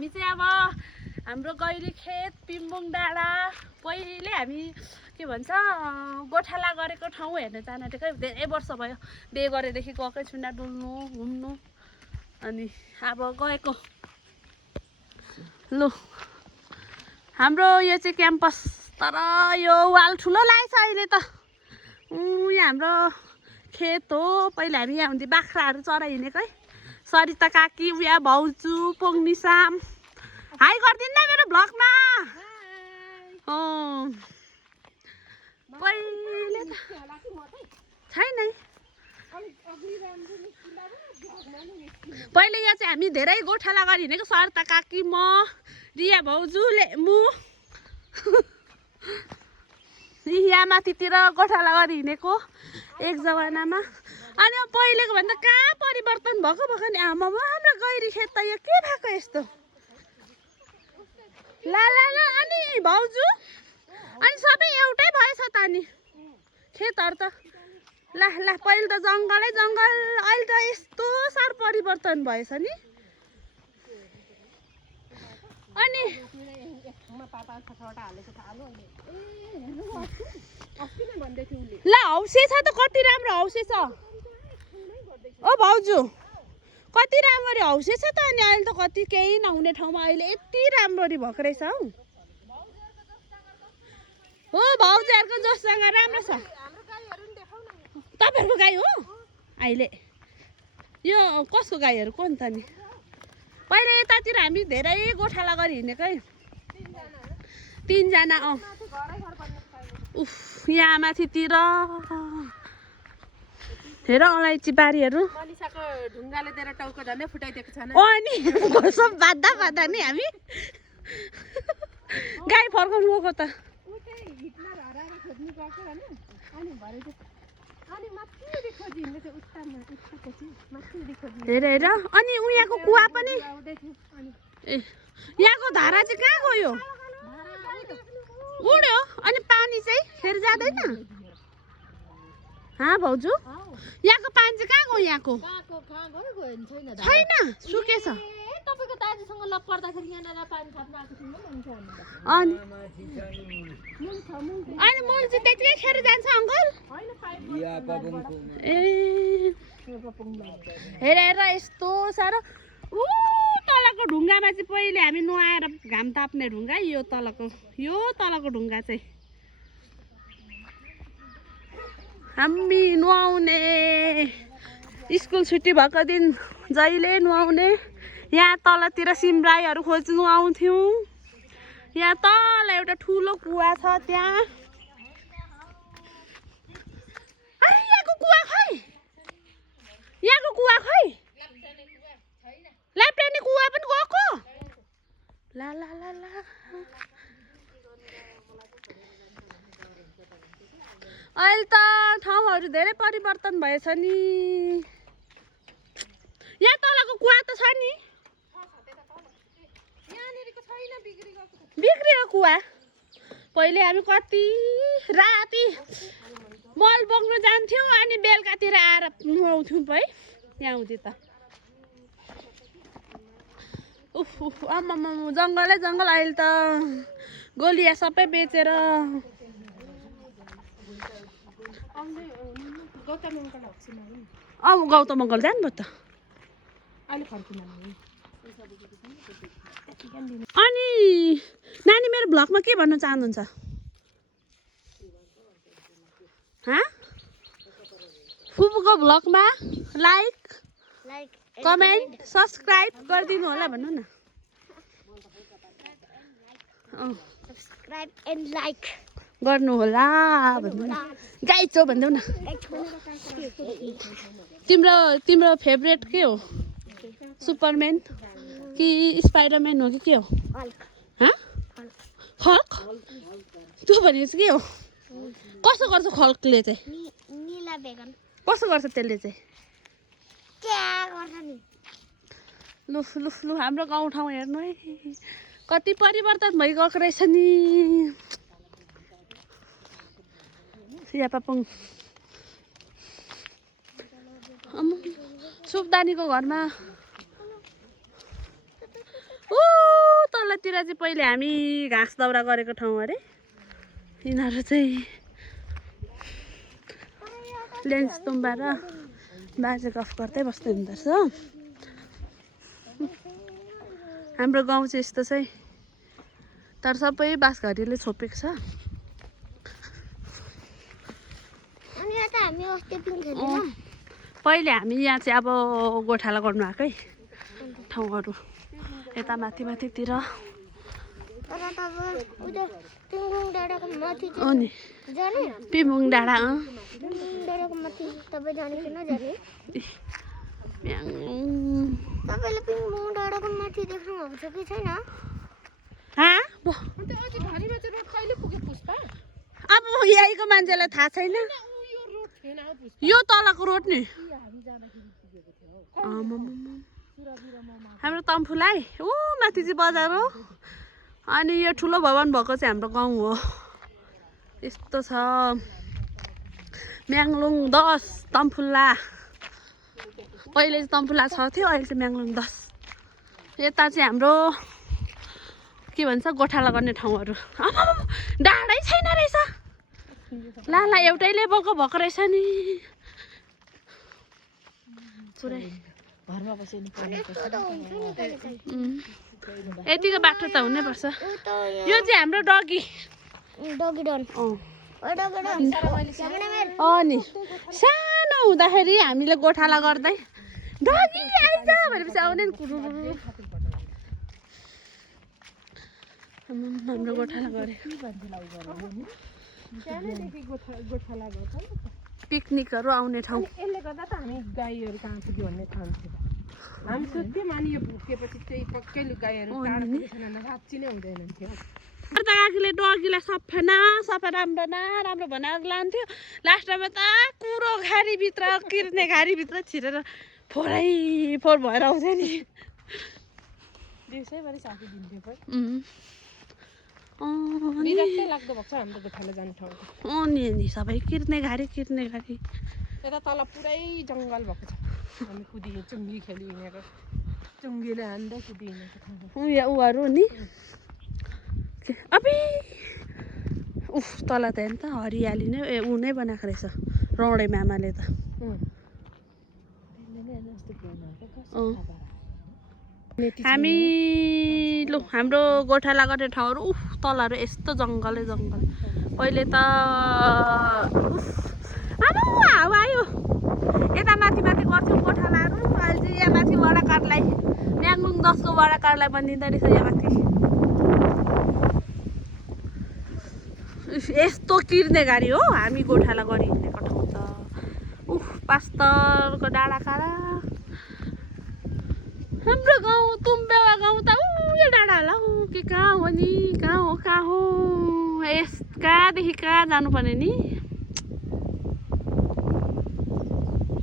हामी चाहिँ अब हाम्रो गैरी खेत पिम्बुङ डाँडा पहिले हामी के भन्छ गोठाला गरेको ठाउँ हेर्न जान आँटेको धेरै वर्ष भयो बिहे गरेदेखि गएकै छुइनँ डुल्नु घुम्नु अनि अब गएको लु हाम्रो यो चाहिँ क्याम्पस तर यो वाल ठुलो लागेछ अहिले त यहाँ हाम्रो खेत हो पहिला हामी यहाँ हुन्थ्यो बाख्राहरू चराइ हिँडेको है सरिता काकी उया भाउजू पोङ्नी साम हाई गरिदिनु न मेरो भ्लगमा पहिले त छैन पहिले यहाँ चाहिँ हामी धेरै गोठाला गरी हिँडेको सरिता काकी म रिया भाउजूले मु यहाँ माथितिर गोठाला गरी हिँडेको एक जमानामा अनि अब पहिलेको भन्दा कहाँ परिवर्तन भएको भएको नि आमामा हाम्रो गैरी खेत त यो के भएको यस्तो ला ला ला अनि भाउजू अनि सबै एउटै भएछ त अनि खेतहरू त ला ला पहिले त जङ्गलै जङ्गल अहिले त यस्तो साह्रो परिवर्तन भएछ नि अनि ल हौसे छ त कति राम्रो हौसे छ ओ भाउजू कति राम्ररी हौसे छ त अनि अहिले त कति केही नहुने ठाउँमा अहिले यति राम्ररी भएको रहेछ हौ हो भाउजूहरूको जोसँग राम्रो छ तपाईँहरूको गाई हो अहिले यो कसको गाईहरू को नि त नि पहिले यतातिर हामी धेरै गोठाला गरी हिँडेको है तीनजना उफ यहाँ माथितिर हेर अलैँची बारीहरू अनि सब बाँध्दा बाँध्दा नि हामी गाई फर्काउनु गएको त हेर हेर अनि उयाँको कुवा पनि ए यहाँको धारा चाहिँ कहाँ गयो उड्यो अनि पानी चाहिँ फेरि जाँदैन हाँ भाउजू यहाँको पानी चाहिँ कहाँ गयो यहाँको छैन सुकेछ अनि मूल चाहिँ त्यतिकै खेर जान्छ अङ्कल ए हेर हेर यस्तो साह्रो तलको ढुङ्गामा चाहिँ पहिले हामी नुहाएर घाम ताप्ने ढुङ्गा यो तलको ढुङ्गा चाहिँ हामी नुहाउने स्कुल छुट्टी भएको दिन जहिले नुहाउने यहाँ तलतिर सिमराईहरू खोज्नु आउँथ्यौँ यहाँ तल एउटा ठुलो कुवा छ त्यहाँ यहाँको कुवा खै ल्याप्टाने कुवा पनि गएको ला ला ला ला अहिले त ठाउँहरू धेरै परिवर्तन भएछ नि यहाँ तलको कुवा त छ नि बिग्रियो कुवा पहिले हामी कति राति मल बोक्नु जान्थ्यौँ अनि बेलुकातिर आएर नुहाउँथ्यौँ है यहाँ हुँदै त उफ उफ आम्मामा जङ्गलै जङ्गल अहिले त गोलिया सबै बेचेर गौतम अङ्कल जानुभयो त अनि नानी मेरो भ्लगमा के भन्न चाहनुहुन्छ फुपूको भ्लगमा लाइक कमेन्ट सब्सक्राइब गरिदिनु होला भन्नु न सब्सक्राइब एन्ड लाइक गर्नु होला भन्नु न गाई चो भन्देऊ न तिम्रो फेभरेट के हो सुपरम्यान कि स्पाइडरम्यान हो कि के हो खल्क त्यो भनेपछि के हो कसो गर्छ खल्कले चाहिँ कसो गर्छ त्यसले चाहिँ लु लु लु हाम्रो गाउँठाउँ हेर्नु है कति परिवर्तन भइगएको रहेछ नि पापुङ सुब्दानीको घरमा यतातिर चाहिँ पहिले हामी घाँस दाउरा गरेको ठाउँ अरे यिनीहरू चाहिँ लेन्स तुम्बा र बाजे गफ गर्दै बस्दै हुँदो रहेछ हाम्रो गाउँ चाहिँ यस्तो चाहिँ तर सबै बाँसघरीले छोपेको छ पहिले हामी यहाँ चाहिँ अब गोठाला गर्नु आएकै ठाउँहरू यता माथि माथितिर नि पिमुङ डाँडा अब यहीँको मान्छेलाई थाहा छैन यो तलको रोड नि हाम्रो तम्फुलाई ऊ माथि चाहिँ बजार हो अनि यो ठुलो भवन भएको चाहिँ हाम्रो गाउँ हो यस्तो छ म्याङलुङ 10 तम्फुल्ला पहिले चाहिँ तम्फुल्ला 6 थियो अहिले चाहिँ म्याङलुङ 10 यता चाहिँ हाम्रो के भन्छ गोठाला गर्ने ठाउँहरू डाँडै छैन रहेछ ला एउटै लेभलको भएको रहेछ नि पुरै यतिको बाटो त हुनैपर्छ यो चाहिँ हाम्रो डगी नि सानो हुँदाखेरि हामीले गोठाला गर्दै डगी आइज भनेपछि आउने नि कुरुरु हाम्रो गोठाला गरे पिकनिकहरू आउने ठाउँ यसले गर्दा त हामी गाईहरू कहाँ पुग्यो भन्ने ठान्थ्यो हामी सोध्थ्यौँ अनि यो भुकेपछि चाहिँ पक्कै गाईहरू टाढा पुगेछन् साँच्ची नै हुँदैन थियो काकीले डगीलाई सफा राम्रो न राम्रो बनाएर लान्थ्यो लास्टमा त कुरो घारीभित्र किर्ने घारीभित्र छिरेर फोर भएर आउँछ नि दिउँसैभरि साकिदिन्थ्यो पर लाग्दो भएको छ हाम्रो गोठाला जाने ठाउँ नि सबै किर्ने घारी यता तल पुरै जङ्गल भएको छ हामी कुदियो चुङ्गी खेली हिँडेको चुङ्गीले हान्दै कुदी हिँडेको ठाउँ उहरू नि अबे उफ तल त हेर्नु त हरियाली नै ऊ नै बनाएको रहेछ रौडे मामाले त हामी हाम्रो गोठाला गर्ने ठाउँहरू उफ तलहरू यस्तो जङ्गलै जङ्गल पहिले त हावा आयो यता माथि गर्थ्यौँ गोठालाहरू अहिले चाहिँ यहाँ माथि वडाकारलाई म्याङलुङ 10 को वडाकारलाई बनिँदो रहेछ यहाँ माथि यस्तो किर्ने गाडी हो हामी गोठाला गरी हिँडेको ठाउँ त उफ पास्तरको डाँडा काँडा हाम्रो गाउँ तुम्बेवा गाउँ त यो डाँडा होला कि कहाँ हो नि कहाँ हो कहाँदेखि कहाँ जानुपर्ने नि